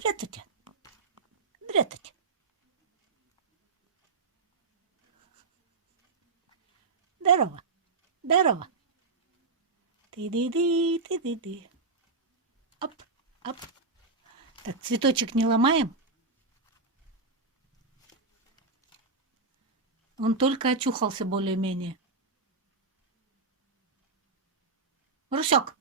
Здравствуйте. Здравствуйте. Здорово. Здорово. Ты-ды-ды, ты-ды-ды. Оп, оп. Так, цветочек не ломаем. Он только очухался более-менее. Русёк,